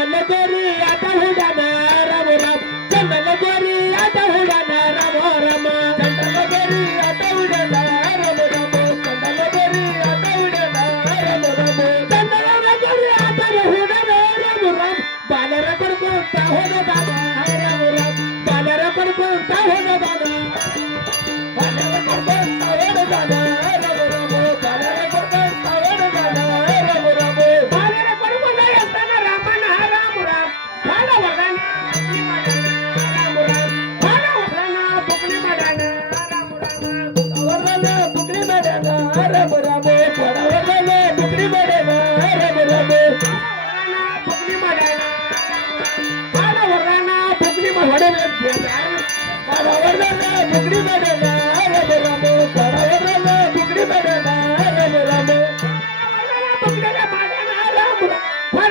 ಚಂದನ ಗೋರಿ ಆಟ ಹುಡನ ರಮ ರಮ ಚಂದನ ಗೋರಿ ಆಟ ಹುಡನ ರಮ ರಮ ಚಂದನ ಗೋರಿ ಆಟ ಹುಡನ ರಮ ರಮ ಚಂದನ ಗೋರಿ ಆಟ ಹುಡನ ರಮ ರಮ ಚಂದನ ಗೋರಿ ಆಟ ಹುಡನ ರಮ ರಮ ಬಾಲರ ಕೊಡ್ಕೊಂತ ಹೋದದಾನ ರಮ ರಮ ಬಾಲರ ಕೊಡ್ಕೊಂತ ಹೋದದಾನ ಬಾಲರ ಕೊಡ್ಕೊಂತ ಹೋದದಾನ ರಮ ರಮ ಬಾಲರ ಕೊಡ್ಕೊಂತ ಹೋದದಾನ ರಮ ರಮ ಬಾಲರ ಕೊಡ್ಕೊಂತ ಎತ್ತನ ರಾಮನ ರಾಮ ರಾಮ ಬಾಲ ವರನ ಬುಕ್ಲಿ ಮಾಡಣ ರಾಮ ರಾಮ ವರನ ಬುಕ್ಲಿ ಮಾಡಣ ರಾಮ ರಾಮ ವರನ ಬುಕ್ಲಿ ಮಾಡಣ ರಾಮ ರಾಮ ಬುಕ್ಲಿ ಮಾಡಣ ಬಾಲ ವರನ ಬುಕ್ಲಿ ಮಾಡಣ ಬಾಲ ವರನ ಬುಕ್ಲಿ ಮಾಡಣ ರಾಮ ರಾಮ ಬಾಲ ವರನ ಬುಕ್ಲಿ ಮಾಡಣ ರಾಮ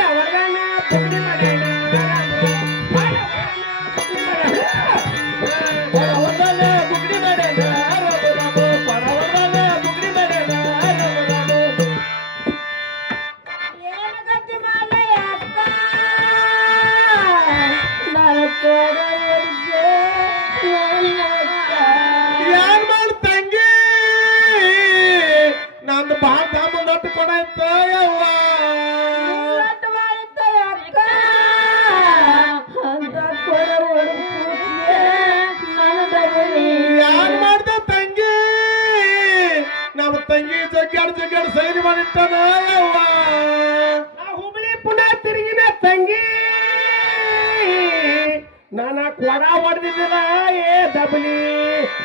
ರಾಮ ಬುಕ್ಲಿ ಮಾಡಣ ರಾಮ ಬಾಲ ವರನ ಬುಕ್ಲಿ ಮಾಡಣ ರಾಮ ಬಾಲ ವರನ ಬುಕ್ಲಿ ಮಾಡಣ ರಾಮ ರಾಮ ಬಾಲ ವರನ ಬುಕ್ಲಿ ಮಾಡಣ ರಾಮ ರಾಮ ಏನಗತಿ ಮಾಲಯ ಅಕ್ಕ ನಾನು ಕೊಡವರಿಗೆ ಯಾರ್ ಮಾಡ್ ತಂಗಿ ನಂದು ಬಾಳ ದಾಮ ನಟ್ಟು ಕೊಡಾಯ್ತ ಯವ್ವ ಯಾರ್ ಮಾಡ್ದ ತಂಗಿ ನಮ್ಮ ತಂಗಿ ಜಗ್ಗಾಡ್ ಸೈರಿ ಮಾಡಿಟ್ಟಾನ ಯವ್ವ ಹುಬ್ಳಿ ಪುನಃ ತಿರುಗಿನ ತಂಗಿ ನಾನ ಕೊಡ ಹೊಡೆದಿದ್ದಿಲ್ಲ ಏ ದಬಲಿ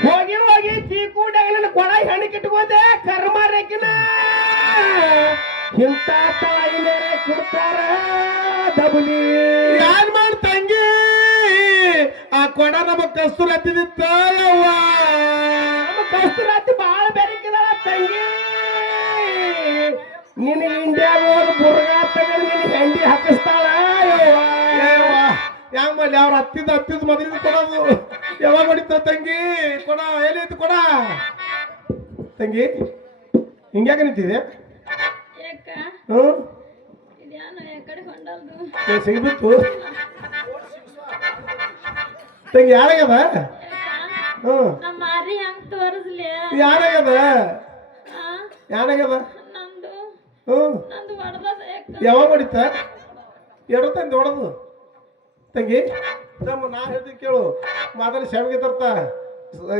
ಹೋಗಿ ಹೋಗಿ ಚೀಕೂಡಾಗ ನನ್ನ ಕೊಡ ಹೆಣಕಿಟ್ಕೋದೆ ಕರ್ಮ ರೇಕಿನ ಇಂಥ ತಾಯಿ ಮೇರೆ ಕೊಡ್ತಾರ ದಬಲಿ ಯಾರ್ ಮಾಡ್ ತಂಗಿ ಆ ಕೊಡ ನಮ್ಮ ಕಸ್ತೂರ್ ಹತ್ತಿದಿತ್ತ ಯವ್ವ ನಮ್ಮ ಕಸ್ತೂರ್ ಹತ್ತಿ ಬಾಳ ಬೆರಕಿದಾಳ ತಂಗಿ ನಿನ್ನ ಇಂಡಿಯಾಗ ಹೋದ ಬುರ್ಗಾ ತಗೊಂಡು ನಿನ್ನ ಹೆಂಡಿ ಹಾಕಿಸ್ತಾಳ ಯವ್ವ ಹೆಂಗ್ ಮಾಡಿ ಅವ್ರ ಹತ್ತಿದ ಮೊದಲಿಂದ ಕೊಡೋದು ಯಾವಾಗ ಹೊಡಿತ ತಂಗಿ ಕೊಡ ಏನೈತಿ ಕೊಡ ತಂಗಿ ಹಿಂಗ್ಯಾಕ ನಿಂತಿದೆ ಹ್ಮ್ ಸಿಗ್ಬಿತ್ತು ತಂಗಿ ಯಾರಾಗ್ಯದ ಹ್ಮ್ ಯಾರಾಗ್ಯದ ಯಾರಾಗ್ಯದ ಹ್ಮ್ ಯಾವಾಗ ಹೊಡಿತ ಎಡತಂದ ಹೊಡದು ತಂಗಿ ನಮ್ಮ ನಾ ಹೇಳ್ತೀನಿ ಕೇಳು ಮಾತಾಡಿ ಶಾವಿಗೆ ತರ್ತಾ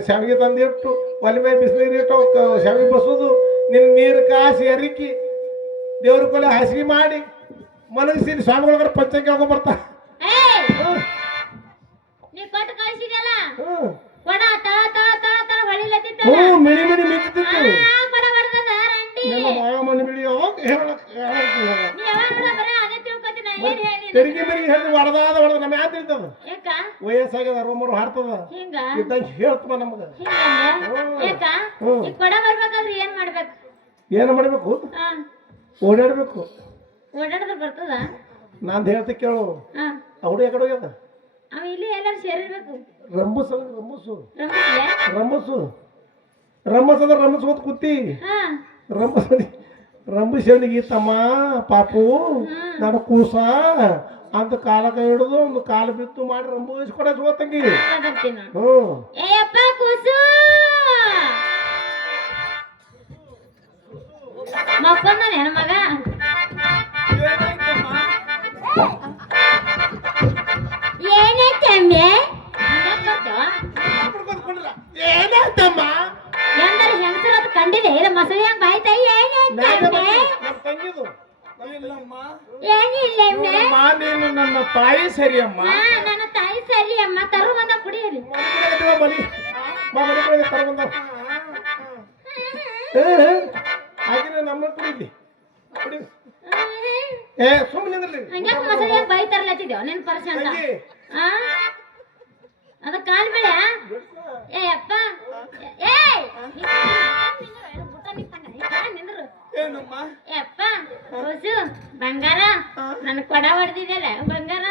ಶಾವಿಗೆ ತಂದಿಟ್ಟು ಒಲೆ ಮೇಲೆ ಬಿಸಿನೀರು ಇಟ್ಟು ಶಾವಿಗೆ ಬಸೋದು ನಿನ್ನ ನೀರು ಕಾಸಿ ಅರಿಕಿ ದೇವ್ರ ಕೊಲೆ ಹಾಸಿಗೆ ಮಾಡಿ ಮನಗಿಸಿ ಸ್ವಾಮಿಗಳ ಪಂಚಾಂಗ ಕೇಳ್ಕೊಂಡ್ಬರ್ತಾ ಹ್ಞೂ ಮಿಣಿ ಮಿಣಿ ಮಿಂಚಿತ್ತು ಮಣಿ ಮಿಳಿ ತೆರಿಗೆ ಬೆರಿಗೆ ಹೇಳಿ ಹೊಡೆದಾದ ನಮ್ಮ ಯಾರು ತಿಳಿತದ ವಯಸ್ಸಾಗ್ಯದ ರೋಮರು ಹಾಡ್ತದ ಇದ್ದಂಗೆ ಹೇಳ್ತದ ನಮಗ ಏನು ಮಾಡ್ಬೇಕು ಓಡಾಡ್ಬೇಕು ಓಡಾಡಿದ್ರೆ ಬರ್ತದ ನಾನ್ ಹೇಳ್ತಿ ಕೇಳು ಅವಡು ಯಾಕಡೆ ಹೋಗ್ಯದ ಅವ ಇಲ್ಲಿ ಎಲ್ಲರೂ ಸೇರಿರ್ಬೇಕು ರಂಬುಸು ರಂಬಸದ ರಂಬಸ್ಕೋತ ಕೂತಿ ರಂಬಸವನಿಗೆ ತಮ್ಮ ಪಾಪು ನನ್ನ ಕೂಸ ಅಂತ ಕಾಲ ಕೈ ಹಿಡಿದು ಒಂದು ಕಾಲು ಬಿತ್ತು ಮಾಡಿ ರಂಬುಸ್ಕೊಡ ತಂಗಿ ಮಗ ಏನಾಯ್ತಮ್ಮೆ ಏನಾಯ್ತಮ್ಮ ಎಂದರೆ ಹೆಂಗಸರದು ಕಂಡಿದೆ ಇಲ್ಲ ಮಸಳಿ ಹಂಗ ಬಾಯ್ತಾಯಿ ನೀನು ನನ್ನ ತಾಯಿ ಸರಿ ಅಮ್ಮ ನನ್ನ ತಾಯಿ ಸರಿ ಅಮ್ಮ ತರು ಬಂದ ಕುಡಿಯಲಿ ಹಾಗೆ ನಮ್ಮ ಕುಡಿಲಿ ಸುಮ್ಮನೆ ಹಂಗ್ಯಾಕ ಮಸಳಿ ಬೈತಾರಲತ್ತಿದ್ದೇವ ನಿನ್ ಪರ್ಸ ಅಂತ ಅದ ಕಾಲ್ ಬೆಳೆ ಏ ಅಪ್ಪ ಏ ಅಪ್ಪ ಹೊಸು ಬಂಗಾರ ನನ್ ಕೊಡ ಹೊಡೆದಿದ್ದಲ್ಲ ಬಂಗಾರ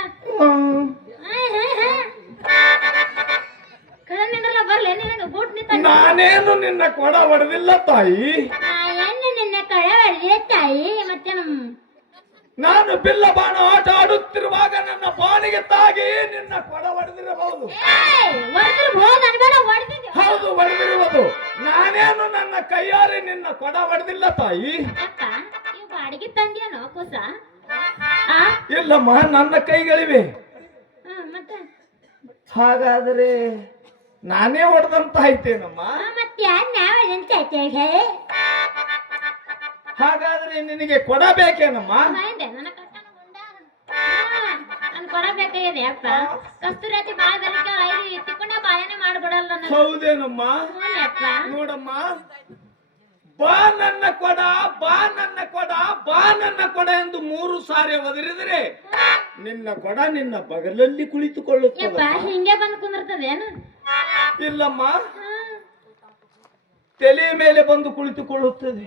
ಕಣ್ಣಿಂದ್ರಲ್ಲ ಬರ್ಲಿ ನಿನಗ ಬೂಟ್ ನಿಂತ ನಾನೇನು ನಿನ್ನ ಕೊಡ ಹೊಡೆದಿಲ್ಲ ತಾಯಿ ಏನು ನಿನ್ನ ಕೊಡ ಹೊಡೆದಿಲ್ಲ ತಾಯಿ ಮತ್ತೆ ನಾನು ಬಿಲ್ಲ ಬಾಣ ಆಟ ಆಡುತ್ತಿರುವಾಗ ನನಗೆ ತಾಗಿ ನಿನ್ನ ಕೊಡ ಹೊಡೆದಿರಬಹುದು. ಹೊಡೆದಿರ್ಬೋದು ಅನ್ಬೇಡ ಹೊಡೆದಿದ್ದೆ. ಹೌದು, ಹೊಡೆದಿರುವುದು. ನಾನೇನು ನನ್ನ ಕೈಯಾರೆ ನಿನ್ನ ಕೊಡ ಹೊಡೆದಿಲ್ಲ ತಾಯಿ. ಅಪ್ಪ ಇವ್ ಬಾಡಿಗೆ ತಂದ್ಯಾನೋ ಕುಸ? ಇಲ್ಲಮ್ಮ, ನನ್ನ ಕೈಗಳಿವೆ. ಮತ್ತೆ ಹಾಗಾದರೆ ನಾನೇ ಹೊಡೆದಂತ ಆಯ್ತೇನಮ್ಮ. ಮತ್ತೆ ಹಾಗಾದ್ರೆ ನಿನಗೆ ಕೊಡ ಬೇಕೇನಮ್ಮ? ನನ್ ಕೊಡಬೇಕಾಗಿದೆ ಅಪ್ಪ. ಕಸ್ತೂರಾತಿ ಬಾಳ ಬೆಳಗ್ಗೆ ಎತ್ತಿಕೊಂಡೆ ಬಾಳೆನೆ ಮಾಡ್ಬಿಡಲ್ಲ ನನಗೆ. ಹೌದೇನಮ್ಮ? ಅಪ್ಪ ನೋಡಮ್ಮ, ಬಾ ನನ್ನ ಕೊಡ, ಬಾ ನನ್ನ ಕೊಡ, ಬಾ ನನ್ನ ಕೊಡ ಎಂದು 3 ಸಾರಿ ಒದರಿದರೆ ನಿನ್ನ ಕೊಡ ನಿನ್ನ ಬಗಲಲ್ಲಿ ಕುಳಿತುಕೊಳ್ಳುತ್ತದೆ. ಹಿಂಗೆ ಬಂದು ಕುಂದಿರ್ತದೇನು? ಇಲ್ಲಮ್ಮ, ತಲೆಯ ಮೇಲೆ ಬಂದು ಕುಳಿತುಕೊಳ್ಳುತ್ತದೆ.